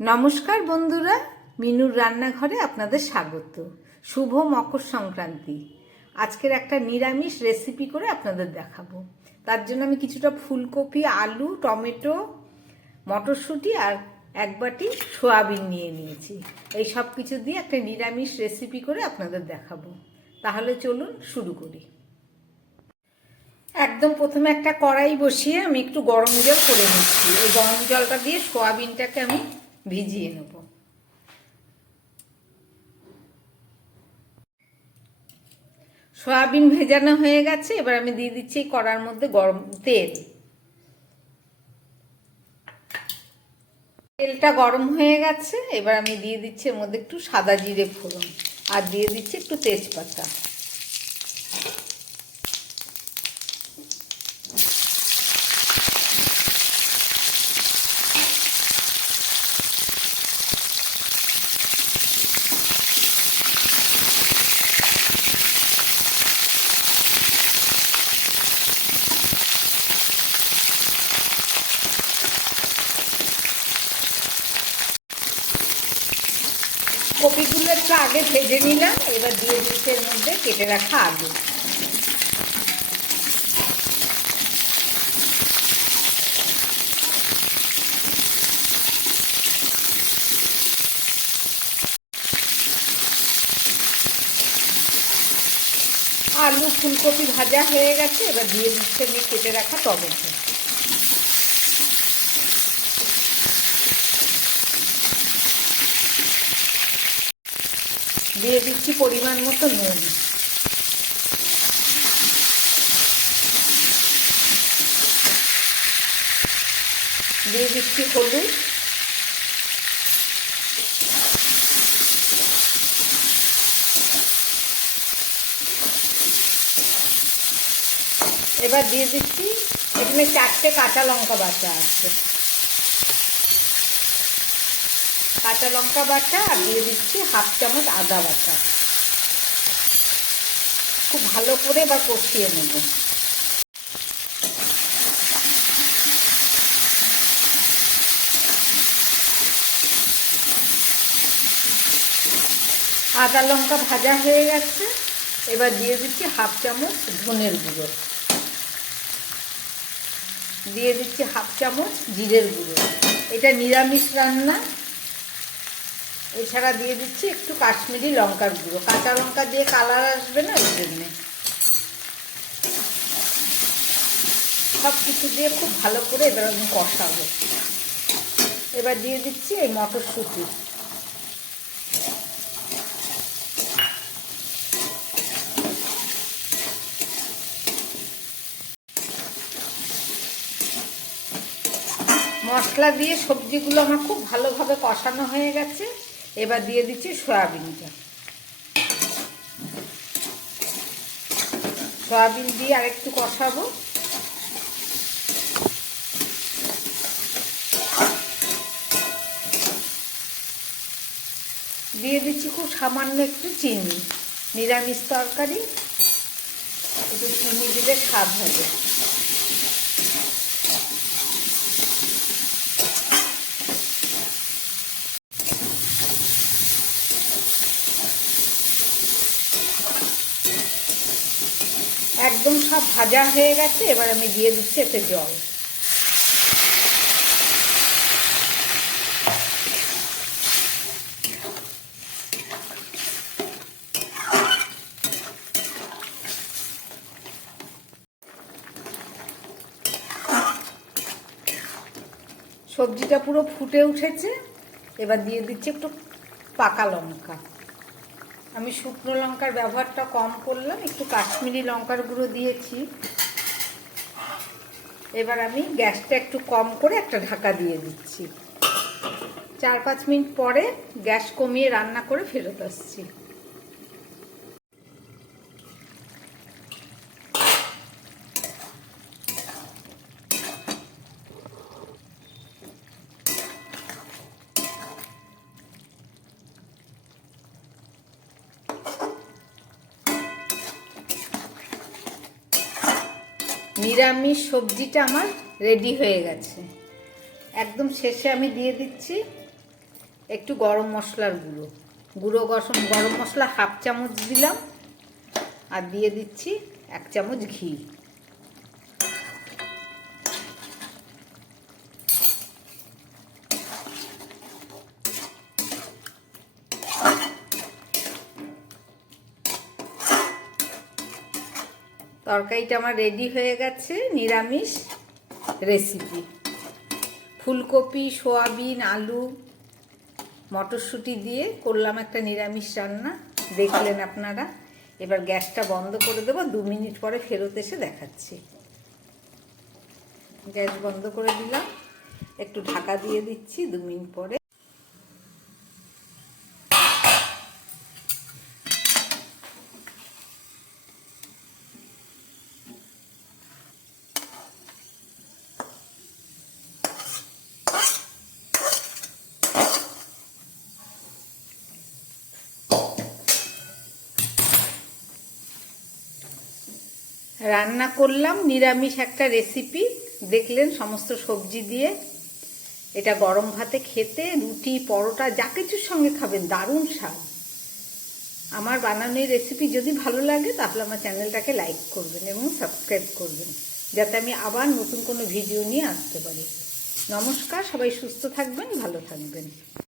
নমস্কার বন্ধুরা, মিনুর রান্নাঘরে আপনাদের স্বাগত। শুভ মকর সংক্রান্তি। আজকের একটা নিরামিষ রেসিপি করে আপনাদের দেখাবো। তার জন্য আমি কিছুটা ফুলকপি, আলু, টমেটো, মটরশুঁটি আর এক বাটি সয়াবিন নিয়ে নিয়েছি। এই সব কিছু দিয়ে একটা নিরামিষ রেসিপি করে আপনাদের দেখাবো। তাহলে চলুন শুরু করি। একদম প্রথমে একটা কড়াই বসিয়ে আমি একটু গরম জল করে নিচ্ছি। এই গরম জলটা দিয়ে সয়াবিনটাকে আমি ভিজিয়ে নেব। সয়াবিন ভেজানো হয়ে গেছে, এবার আমি দিয়ে দিচ্ছি কড়ার মধ্যে গরম তেল। তেলটা গরম হয়ে গেছে, এবার আমি দিয়ে দিচ্ছি এর মধ্যে একটু সাদা জিরে ফোড়ন আর দিয়ে দিচ্ছি একটু তেজপাতা। কপিগুলো একটু আগে ভেজে নিলাম, এবার দিয়ে দিচ্ছি এর মধ্যে কেটে রাখা আলু। আলু ফুলকপি ভাজা হয়ে গেছে, এবার দিয়ে দিচ্ছি আমি কেটে রাখা টমেটো। দিয়ে দিচ্ছি পরিমাণ মতো নুন। দিয়ে দিচ্ছি হলুদ। এবার দিয়ে দিচ্ছি এখানে 4টে কাঁচা লঙ্কা বাটা আছে, কাঁচা লঙ্কা বাটা, আর দিয়ে দিচ্ছি হাফ চামচ আদা বাটা। খুব ভালো করে এবার কষিয়ে নেব। আদা লঙ্কা ভাজা হয়ে গেছে, এবার দিয়ে দিচ্ছি হাফ চামচ ধনের গুঁড়ো, দিয়ে দিচ্ছি হাফ চামচ জিরের গুঁড়ো। এটা নিরামিষ রান্না, এছাড়া দিয়ে দিচ্ছি একটু কাশ্মীরি লঙ্কার গুঁড়ো। কাঁচা লঙ্কা দিয়ে কালার আসবে না, ওই জন্যে। সব কিছু দিয়ে খুব ভালো করে এবার আমি কষাবো। এবার দিয়ে দিচ্ছি এই মটরশুঁটি। মশলা দিয়ে সবজিগুলো আমার খুব ভালোভাবে কষানো হয়ে গেছে, এবার দিয়ে দিচ্ছি সয়াবিনটা। সয়াবিন দিয়ে আরেকটু কষাবো। দিয়ে দিচ্ছি খুব সামান্য একটু চিনি। নিরামিষ তরকারি, একটু চিনি দিলে স্বাদ হবে। একদম সব ভাজা হয়ে গেছে, এবার আমি দিয়ে দিচ্ছি এতে জল। সবজিটা পুরো ফুটে উঠেছে, এবার দিয়ে দিচ্ছি একটু পাকা লঙ্কা। আমি শুকনো লঙ্কার ব্যবহারটা কম করলাম, একটু কাশ্মীরি লঙ্কার গুঁড়ো দিয়েছি। এবার আমি গ্যাসটা একটু কম করে একটা ঢাকা দিয়ে দিচ্ছি। 4-5 মিনিট পরে গ্যাস কমিয়ে রান্না করে ফেরত আসছি। নিরামিষ সবজিটা আমার রেডি হয়ে গেছে। একদম শেষে আমি দিয়ে দিচ্ছি একটু গরম মশলার গুঁড়ো গরম মশলা 1/2 চামচ দিলাম, আর দিয়ে দিচ্ছি 1 চামচ ঘি। তরকারিটা আমার রেডি হয়ে গেছে, নিরামিষ রেসিপি। ফুলকপি, সোয়াবিন, আলু, মটরশুঁটি দিয়ে করলাম একটা নিরামিষ রান্না, দেখলেন আপনারা। এবার গ্যাসটা বন্ধ করে দেবো, 2 মিনিট পরে ফেরত এসে দেখাচ্ছি। গ্যাস বন্ধ করে দিলাম, একটু ঢাকা দিয়ে দিচ্ছি 2 মিনিট পরে। রান্না করলাম নিরামিষ একটা রেসিপি, দেখলেন, সমস্ত সবজি দিয়ে। এটা গরম ভাতে খেতে, রুটি, পরোটা, যা কিছুর সঙ্গে খাবেন, দারুণ স্বাদ। আমার বানানো এই রেসিপি যদি ভালো লাগে তাহলে আমার চ্যানেলটাকে লাইক করবেন এবং সাবস্ক্রাইব করবেন, যাতে আমি আবার নতুন কোনো ভিডিও নিয়ে আসতে পারি। নমস্কার, সবাই সুস্থ থাকবেন, ভালো থাকবেন।